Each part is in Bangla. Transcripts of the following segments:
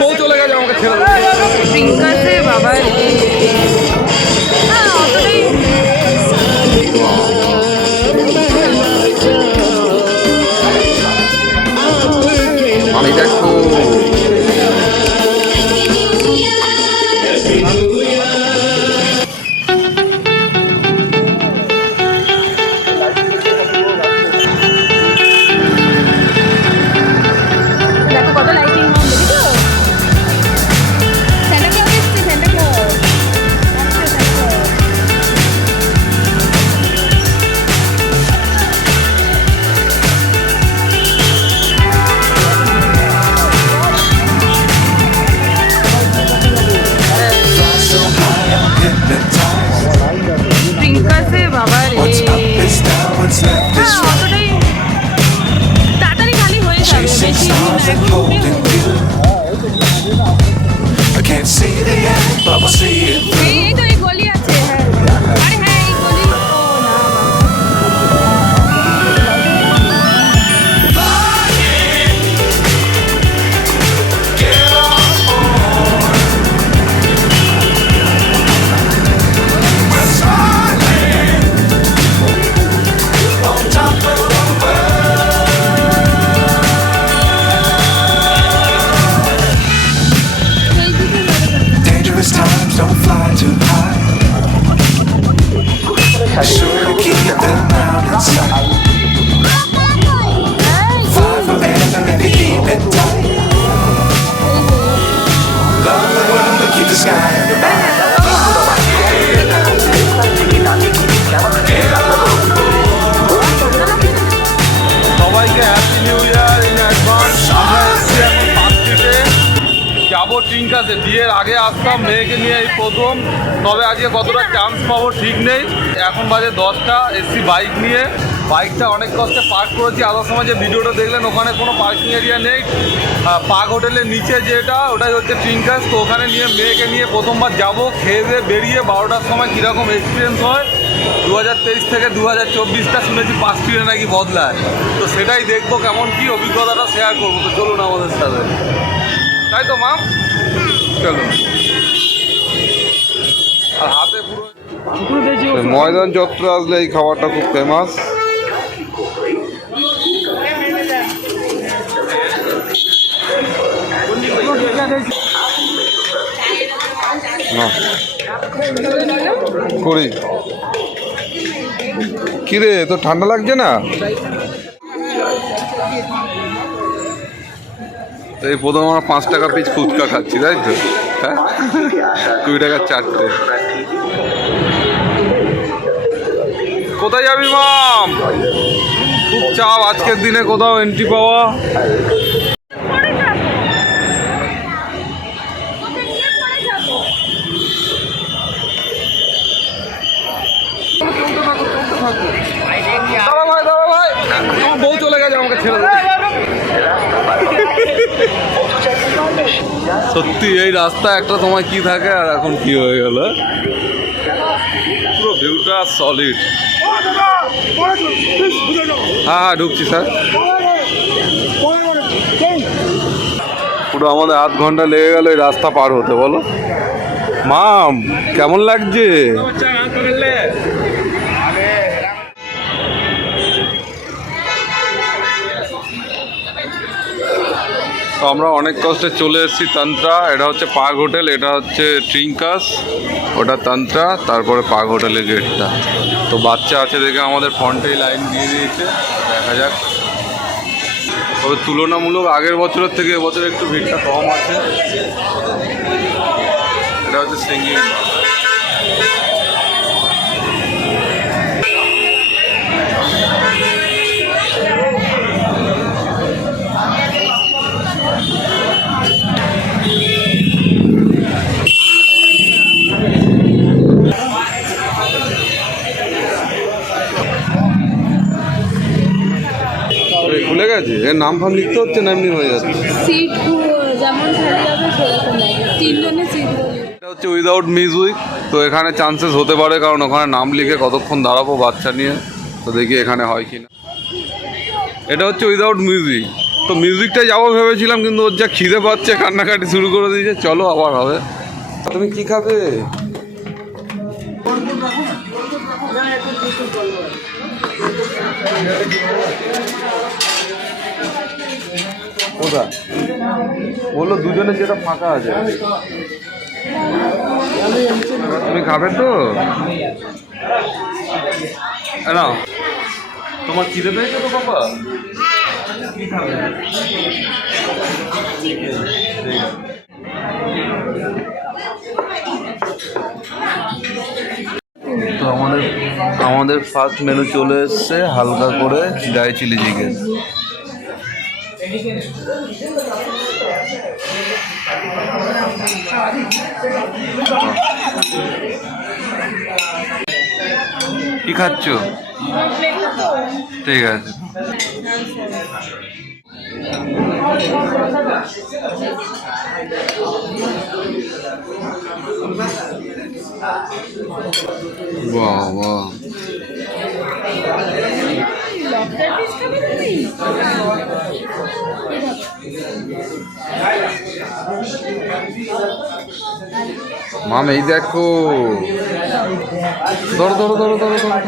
বউ চলে গেছে আমাকে ছেড়ে প্রিঙ্কাসে বাবা অতটাই আমি দেখো কত লাইটিং দেখেছো সেন্টা ক্লজ এসছে সেন্টা ক্লজ প্রিঙ্কাসে বাবা রে অতটাই তাড়াতাড়ি খালি হয়ে যাবে বেশি এই তো এই গলি আছে আরে হ্যাঁ এই গলি ও না Times don't fly too high. Be sure to keep them round inside. Fly forever and be keeping tight. Love the world but keep the sky under mine. সবাইকে happy new year in advance. আমরা এসেছি এখন পার্কস্ট্রিটে, যাবো ট্রিঙ্কাসে। বিয়ের আগে আসতাম মেয়েকে নিয়ে এই প্রথম, তবে আজকে কতটা চান্স পাবো ঠিক নেই। এখন বাজে 10টা, এসছি বাইক নিয়ে। বাইকটা অনেক কষ্টে পার্ক করেছি। আসার সময় যে ভিডিওটা দেখলেন ওখানে কোনো পার্কিং এরিয়া নেই। পার্ক হোটেলের নিচে যেটা ওটাই হচ্ছে ট্রিঙ্কাস। তো ওখানে নিয়ে মেয়েকে নিয়ে প্রথমবার যাবো। খেয়ে দিয়ে বেরিয়ে 12টার সময় কীরকম এক্সপিরিয়েন্স হয়। 2023 থেকে 2024টা শুনেছি পার্কস্ট্রিটে নাকি বদলায়, তো সেটাই দেখবো কেমন কী অভিজ্ঞতাটা শেয়ার করবো। তো চলুন আমাদের সাথে, তাই তো মা? চলো। আর হাতে পুরো ময়দান চত্বরে আসলে এই খাবারটা খুব ফেমাস। করি কিরে, তো ঠান্ডা লাগছে না? এই প্রথম আমরা 5 টাকা পিস ফুচকা খাচ্ছি, তাই তো? হ্যাঁ, 2 টাকার 4টে। কোথায় যাবি মাম? খুব চাপ আজকের দিনে কোথাও এন্ট্রি পাওয়া। দাঁড়া ভাই, আমার বউ চলে গেছে আমাকে ছেড়ে দেবে। সত্যি এই রাস্তা একটা সময় কি থাকে আর এখন কি হয়ে গেল। পুরো ভিউটা সলিড। হ্যাঁ ঢুকছি স্যার। পুরো আমাদের আধ ঘন্টা লেগে গেল এই রাস্তা পার হতে। বলো মাম কেমন লাগছে? তো আমরা অনেক কষ্টে চলে এসেছি তন্ত্রা। এটা হচ্ছে পার্ক হোটেল, এটা হচ্ছে ট্রিঙ্কাস, ওটা তন্ত্রা, তারপরে পার্ক হোটেলের গেটটা। তো বাচ্চা আছে দেখে আমাদের ফ্রন্টেই লাইন দিয়ে দিয়েছে। দেখা যাক, তবে তুলনামূলক আগের বছরের থেকে এবছর একটু ভিড়টা কম আছে। এটা হচ্ছে সিঙ্গিং। খুলে গেছে, এর নাম ফাম লিখতে হচ্ছে না এমনি হয়ে যাচ্ছে? সিট যেমন খালি হবে সেরকম হবে, 3 জনের সিট বলি। এটা হচ্ছে উইদাউট মিউজিক। তো এখানে চান্সেস হতে পারে, কারণ ওখানে নাম লিখে কতক্ষণ দাঁড়াবো বাচ্চা নিয়ে। তো দেখি এখানে হয় কি না। এটা হচ্ছে উইদাউট মিউজিক। তো মিউজিকটাই যাবো ভেবেছিলাম, কিন্তু ওর যা খিদে পাচ্ছে কান্নাকাটি শুরু করে দিয়েছে। চলো আবার হবে। তুমি কি খাবে? কোথায় বললো দুজনে যেটা ফাঁকা আছে। তুমি খাবে তো না? তোমার খিদে পেয়েছে তো বাবা? কি খাবে? তো আমাদের ফার্স্ট মেনু চলে এসছে, হালকা করে ড্রাই চিলি চিকেন। কি খাচ্ছ? ঠিক আছে। বাহ বাহ, মাম এই দেখো, ধরো ধরো ধরো ধরো ধরো।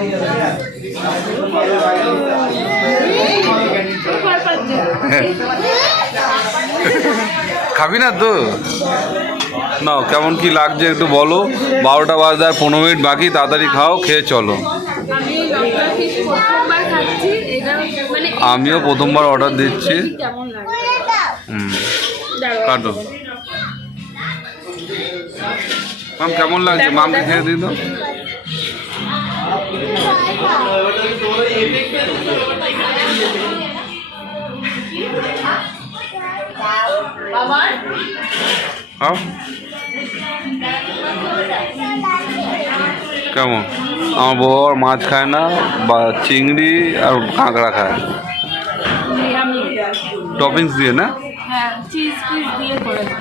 খাবি না তো? নাও, কেমন কি লাগছে একটু বলো। 12টা বাজে আর 15 মিনিট বাকি, তাড়াতাড়ি খাও, খেয়ে চলো। আমিও প্রথমবার অর্ডার দিচ্ছি। কাটো। মাম কেমন লাগছে? মামকে খেয়ে দিই তো। কেমন? আমার বউ আর মাছ খায় না, বা চিংড়ি আর কাঁকড়া খায় টপিংস দিয়ে, না? হ্যাঁ, চিজ পিস দিয়ে করেছে,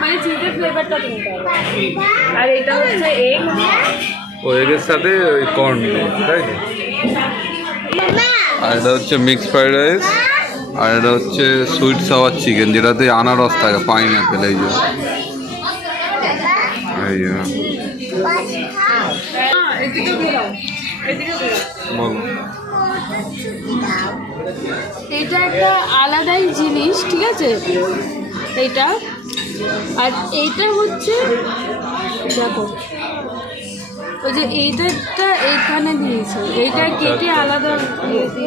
মানে চিজের ফ্লেভারটা দিতে হবে। আর এটা হচ্ছে এগ, ও এগের সাথে ওই কর্ন দিয়ে, তাই তো? আর এটা হচ্ছে মিক্সড ফ্রাইড রাইস, আর এটা হচ্ছে সুইট সাওয়ার চিকেন, যেটাতে আনারস থাকে, পাইনঅ্যাপেল। এই যে বলো। এটা একটা আলাদাই জিনিস, ঠিক আছে? এইটা আর এইটা হচ্ছে, দেখো ওই যে এইটা এইখানে দিয়েছে, এইটা কেটে আলাদা দিয়েছে।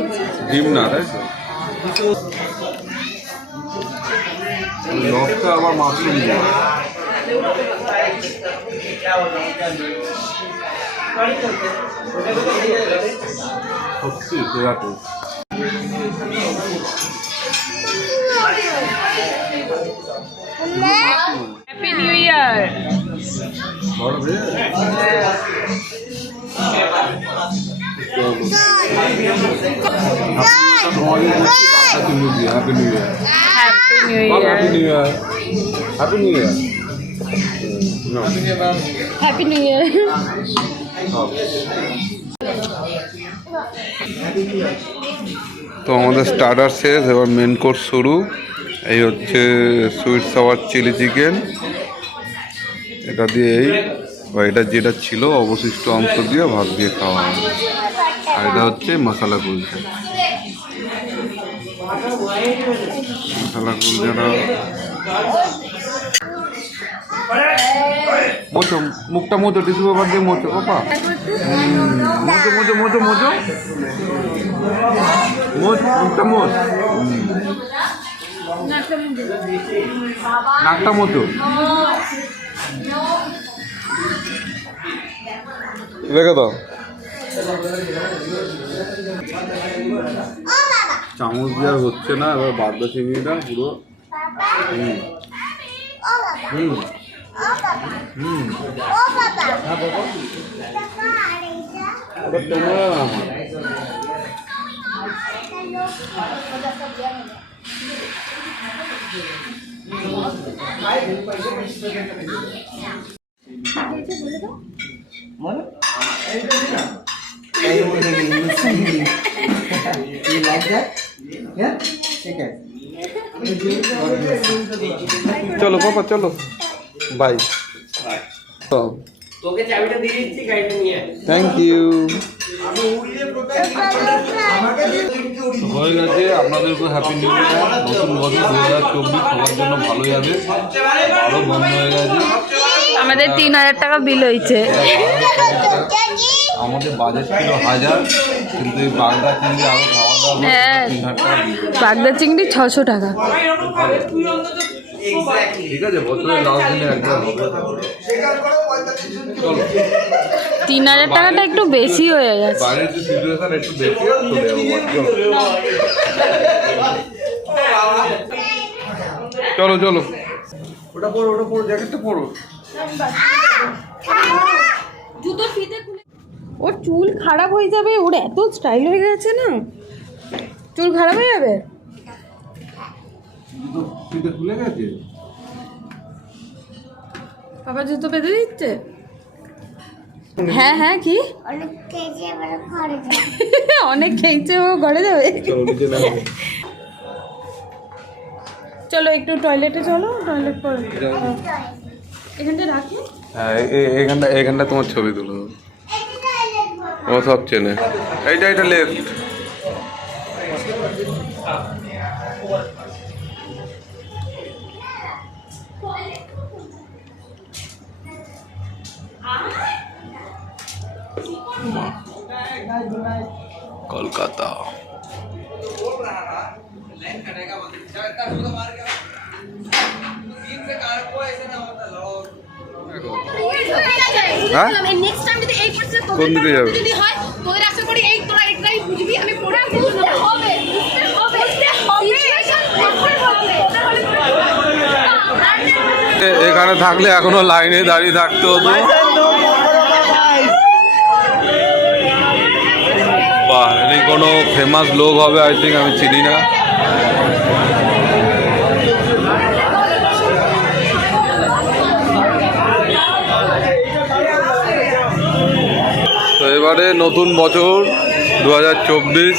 ডিম না, তাই তো? লবটা আবার মাশরুম দিয়ে। সত্যি সেরাটো। Happy new year. Happy new year. Happy new year. Happy new year. Happy new year. Happy new year. তো আমাদের স্টার্টার শেষ, এবার মেন কোর্স শুরু। এই হচ্ছে সুইট সাওয়ার চিলি চিকেন, এটা দিয়েই, বা এটা যেটা ছিল অবশিষ্ট অংশ দিয়ে ভাত দিয়ে খাওয়া হয়। আর এটা হচ্ছে মশলা কুলচা। মশলা কুলচাটা মোচো, মুখটা মোচো, টিস্যু পেপার দিয়ে মোচো পাপা। মোচো মোচো মোচো মোচো মোচ, মুখটা মোচ, নাকটা মোচো। রেখে দাও। চামচ দিয়ে আর হচ্ছে না, এবার বাদদা চিংড়িটা পুরো। like that? Yeah? Take it. চলো পাপা চলো বাই তোকে চাবিটা দিয়ে দিচ্ছি গাড়িটা নিয়ে থ্যাংক ইউ হয়ে গেছে আপনাদেরকে হ্যাপি নিউ ইয়ার নতুন বছর 2024 সবার জন্য ভালো যাবে আরো বন্ধ হয়ে গেছে আমাদের 3000 টাকা বিল হয়েছে আমাদের বাজেট ছিল 1000 কিন্তু এই বাগদা চিংড়ি আরো খাওয়া দাওয়া হ্যাঁ 3000 টাকা দিল বাগদা চিংড়ি 600 টাকা ঠিক আছে বছরের লাস্ট দিনে একবার হবে চলো 3000 টাকাটা একটু বেশি হয়ে গেছে বাইরের যে সিচুয়েশন একটু বেশি চলে যাবো চলো চলো ওটা পড়ো জ্যাকেটটা পরো জুতো ফিতে খুলে ওর চুল খারাপ হয়ে যাবে ওর এত স্টাইল হয়ে গেছে না চুল খারাপ হয়ে যাবে ফিতে খুলে গেছে বাবা জুতো বেঁধে দিচ্ছে হ্যাঁ হ্যাঁ কি অনেক খেয়েছে ও ঘরে যাবে চলো নিচে নামো চলো একটু টয়লেটে চলো টয়লেট করে এখানটা রাখি হ্যাঁ এখানটা তোমার ছবি তুলো ও সব চেনে এইটা লেফট কলকাতা হ্যাঁ নেক্সট টাইম যদি এই পাশে কোন দিকে যাবে যদি হয় তোদের আশা করি এই তোরা একটাই বুঝবি আমি পড়া বুঝতে হবে সিচুয়েশন হবে এখানে থাকলে এখনো লাইনে দাঁড়িয়ে থাকতে হতো বাহ এখানে কোনো ফেমাস লোক হবে আই থিঙ্ক আমি চিনি না তো এবারে নতুন বছর 2024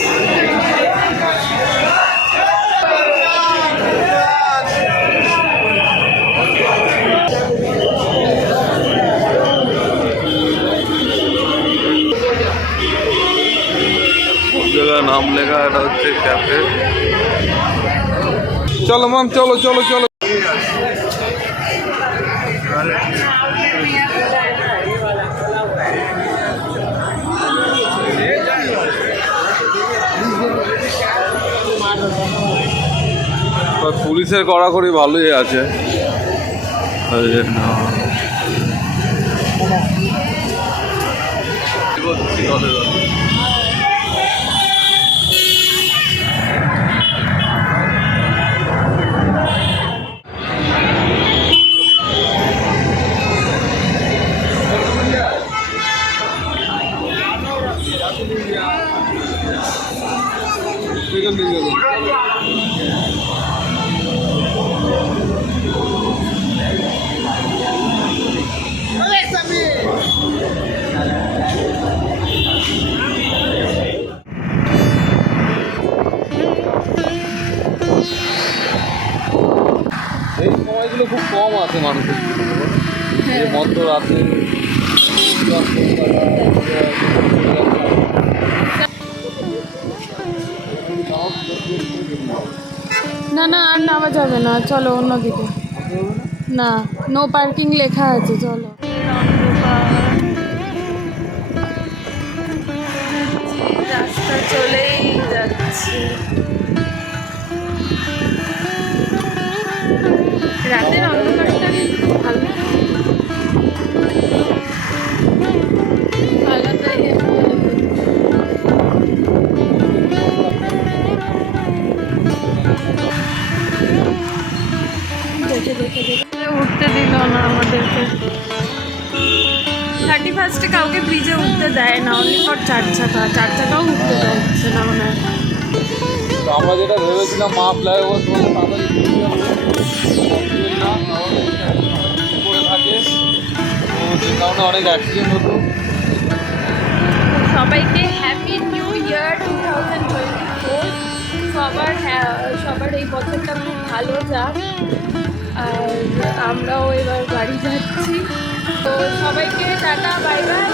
जगह नाम लेगा এটা হচ্ছে ক্যাফে চলো মাম চলো চলো চলো পুলিশের কড়াকড়ি ভালোই আছে এই সময়গুলো খুব কম আছে মানুষের এই মধ্যরাতে না না আর নামা যাবে না চলো অন্যদিকে না নো পার্কিং লেখা আছে চলো রাস্তা চলেই যাচ্ছে রাতের অন্ধকারটা কিন্তু ভালো আলাদাই দেখে উঠতে দিল না আমাদেরকে 31 কাউকে ব্রিজে উঠতে দেয় না অনলি ফর 4 চাকাও উঠতে দিচ্ছে না মনে হয় তো আমরা যেটা ভেবেছিলাম মা ফ্লাইওভার করে থাকে তো যে কারণে অনেক অ্যাক্সিডেন্ট হতো সবাইকে হ্যাপি নিউ ইয়ার 2024 সবার এই বছরটা খুব ভালো যাক। আর আমরাও এবার বাড়ি যাচ্ছি। তো সবাইকে টাটা, বাই বাই।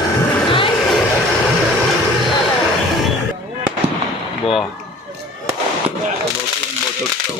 বাহ, নতুন বছরটা